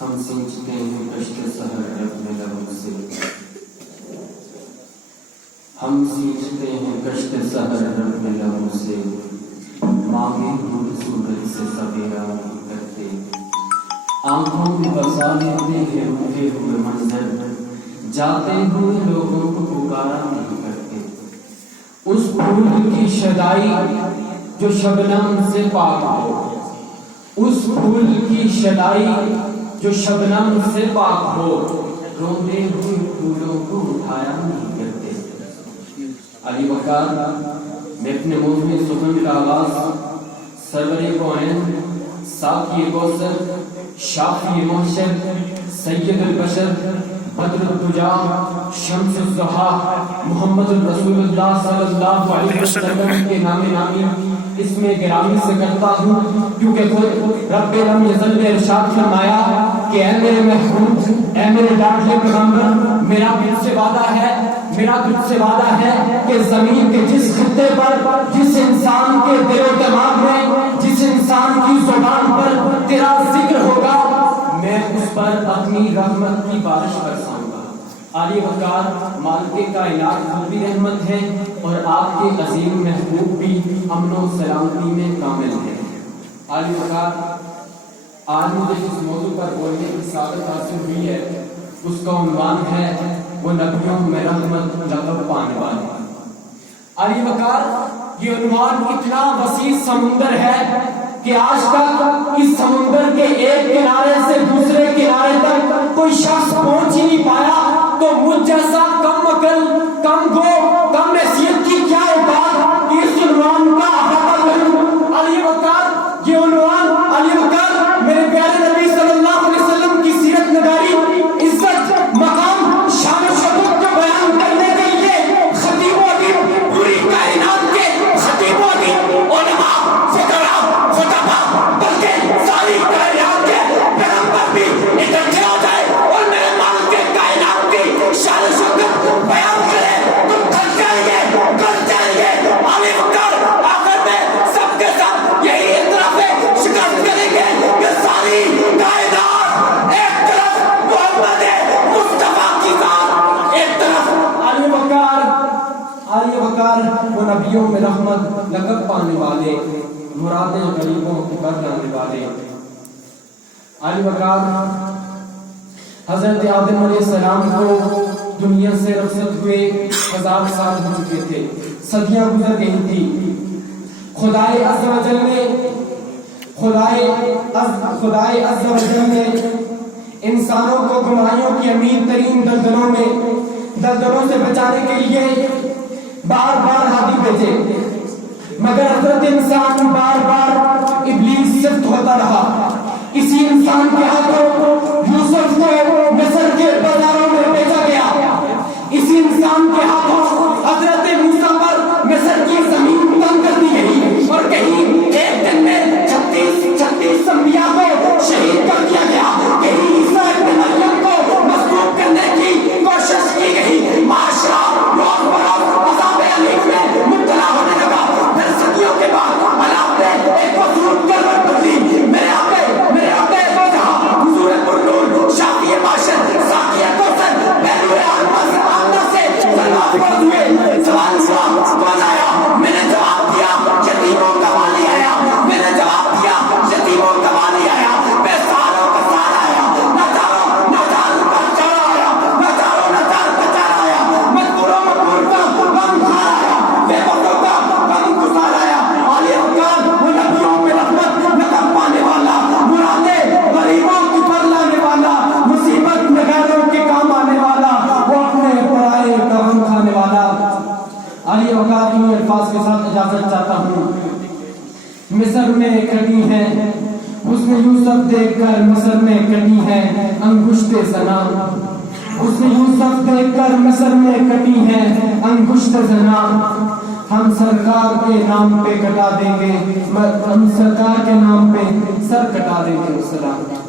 ہم سینچتے ہیں کشت سحر اپنے لبوں سے، ہم سینچتے ہیں کشت سحر اپنے لبوں سے، مانگے دور سورج سے سویرا نہیں کرتے، آنکھوں میں بسا لیتے ہیں اٹھے ہوئے منظر، جاتے ہوئے لوگوں کو پکارا نہیں کرتے، اس پھول کی شدائی جو شبنم سے پاک ہو، اس پھول کی شدائی جو شبنم سے پاک ہو، روتے ہوئے پھولوں کو اٹھایا نہیں کرتے۔ علی وقار میں اپنے منہ میں سخن کا آغاز سرور کوئن، ساقی کوثر، شافی محشر، سید البشر، بدر الدجا، شمس الضحیٰ، محمد الرسول اللہ صلی اللہ علیہ وسلم کے نام نامی اس میں گرامی سے کرتا ہوں، کیونکہ خود رب لم یزل نے ارشاد فرمایا کہ اے میرے محبوب، اے میرے لاڈلے پیغمبر، میرا تجھ سے وعدہ ہے، میرا تجھ سے وعدہ ہے کہ زمین کے جس خطے پر، جس انسان کے دل و دماغ میں، جس انسان کی زبان پر تیرا ذکر ہوگا، میں اس پر اپنی رحمت کی بارش برساؤں گا۔ علی وقار مالک کائنات خود بھی رحمت ہے اور آپ کے عظیم محبوب بھی امن و سلامتی میں کامل ہے۔ علی وقار آج مجھے جس موضوع پر بولنے کی سعادت حاصل ہوئی ہے اس کا عنوان ہے وہ نبیوں میں رحمت لقب پانے والے۔ علی وقار یہ عنوان اتنا وسیع سمندر ہے کہ آج تک اس سمندر کے ایک کنارے سے دوسرے کنارے تک کوئی شخص پہنچ ہی نہیں پایا، تو مجھ جیسا کم عقل، کم گو، کم حیثیت کی کیا اوقات اس عنوان کا احاطہ کروں۔ علی وقار یہ عنوان، علی وقار میرے پیارے نبی صلی اللہ علیہ وسلم کی سیرت نگاری، عزت، مقام، شان و شوکت کو بیان کرنے کے لیے خطیب و ادیب، پوری کائنات کے خطیب و ادیب، علماء، فقراء، خطباء، بلکہ ساری کائنات کے پیغمبر بھی اکٹھے ہو جائے اور میرے مالک کے کائنات کی شان و شوکت بیان کرے تو تھک جائیں گے، کر جائیں گے۔ علی وقار آخر میں سب کے ساتھ یہی اعتراف شکست کریں گے کہ ساری کائنات ایک طرف محمد مصطفیٰ کی ذات، ایک طرف علی وقار۔ علی وقار وہ نبیوں میں رحمت لقب پانے والے، مرادیں غریبوں کو کر لانے والے۔ علی وقار حضرت آدم علیہ السلام کو دنیا سے رخصت ہوئے 1000 سال ہو چکے تھے، صدیاں گزر گئی تھی۔ خدائے عز و جل نے انسانوں کو گمراہیوں کی امیر ترین دلدلوں سے بچانے کے لیے بار بار ہادی بھیجے، مگر حضرت انسان بار بار ابلیس صفت ہوتا رہا۔ اسی انسان کے ہاتھوں یوسف کو مصر کے بازاروں میں بھیجا گیا، اسی انسان کے ہاتھوں حضرت موسیٰ پر مصر کی زمین تنگ کر دی گئی اور کہیں ایک دن میں 36 انبیاء کو شہید کر دیا گیا، کہیں عیسیٰ ابن مریم کو مصلوب کرنے کی کوشش کی گئی۔ معاشرہ روز بروز عذاب الیم میں مبتلا ہونے لگا۔ پھر صدیوں کے بعد اللہ نے ایک وصول کروٹ بدلی۔ میرے آقا دو جہاں حضور پرنور، شافی معاشر، ساقی کوثر، پہلو آمنہ سے سلوات پڑھ ہوئے سوال سوال آیا، میں نے جواب دیا یتیموں کا والی آیا، میں نے جواب دیا یتیموں کا والی آیا، بے ساروں کا سار آیا، ناچاروں کا چارہ آیا، ناچاروں کا چارہ آیا، مجبوروں کا غم خار آیا، بے بسوں کا غم گسار آیا۔ علی وقار وہ نبیوں میں رحمت لقب پانے والا، مرادیں غریبوں کی پر لانے والا، مصیبت میں غیروں کے کام آنے والا، وہ اپنے پرائے کا غم کھانے والا۔ علی وقار کی الفاظ کے ساتھ اجازت چاہتا ہوں۔ مصر میں کٹی ہے حسن یوسف دیکھ کر، مصر میں کٹی ہے انگشت زنا، حسن یوسف دیکھ کر مصر میں کٹی ہے انگشت زنا۔ ہم سرکار کے نام پہ کٹا دیں گے، ہم سرکار کے نام پہ سر کٹا دیں گے۔ السلام۔